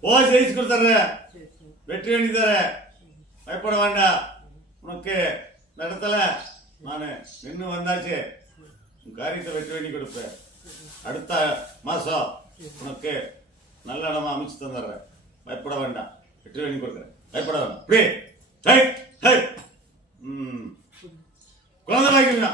ஓ செய்து கொடுத்துட்றேன். வெற்றி வேண்டி தரேன். பயப்பட வேண்டாம். உனக்கு இந்த இடத்துல நான் நின்று வந்தாச்சு. உன் காரியத்தை வெற்றி வேண்டி கொடுப்பேன். அடுத்த மாசம் உனக்கு நல்ல இடமா அமைச்சு தந்துடுறேன். பயப்பட வேண்டாம். வெற்றி வேண்டி கொடுக்குறேன். பயப்பட வேண்டாம். குழந்தை பாய்க்குங்க.